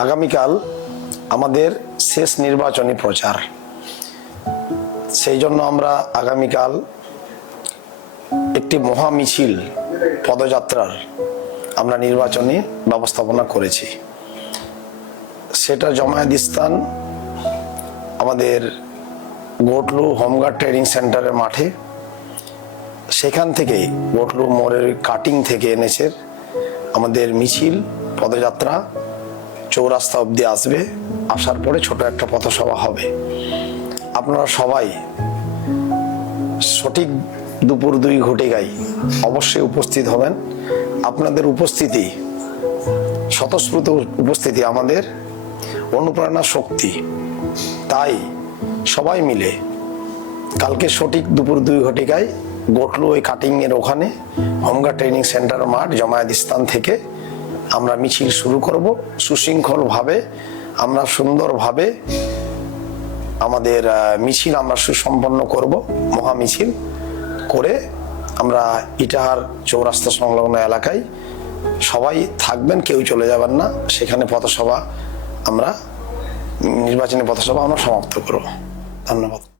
আগামীকাল আমাদের শেষ নির্বাচনী প্রচার, সেই জন্য আমরা আগামীকাল একটি মহা মিছিল পদযাত্রার আমরা নির্বাচনী ব্যবস্থাপনা করেছি। সেটা জমায়েত স্থান আমাদের গোটলু হোমগার্ড ট্রেনিং সেন্টারের মাঠে। সেখান থেকে গোটলু মোড়ের কাটিং থেকে এনএসের আমাদের মিছিল পদযাত্রা চৌরাস্তা অবধি আসবে। আসার পরে ছোট একটা পথসভা হবে। আপনারা সবাই সঠিক দুপুর 2 ঘটিকায় অবশ্যই উপস্থিত হবেন। আপনাদের উপস্থিতি, স্বতঃস্ফূর্ত উপস্থিতি আমাদের অনুপ্রেরণা শক্তি। তাই সবাই মিলে কালকে সঠিক দুপুর 2 ঘটিকায় গোটলু ওই কাটিং এর ওখানে হোমগার্ড ট্রেনিং সেন্টার মাঠ জমায়েত স্থান থেকে আমরা মিছিল শুরু করব। সুশৃঙ্খলভাবে আমরা সুন্দরভাবে আমাদের মিছিল আমরা সুসম্পন্ন করব। মহা মিছিল করে আমরা ইটাহার চৌরাস্তা সংলগ্ন এলাকায় সবাই থাকবেন, কেউ চলে যাবেন না। সেখানে পথসভা আমরা নির্বাচনী পথসভা আমরা সমাপ্ত করব। ধন্যবাদ।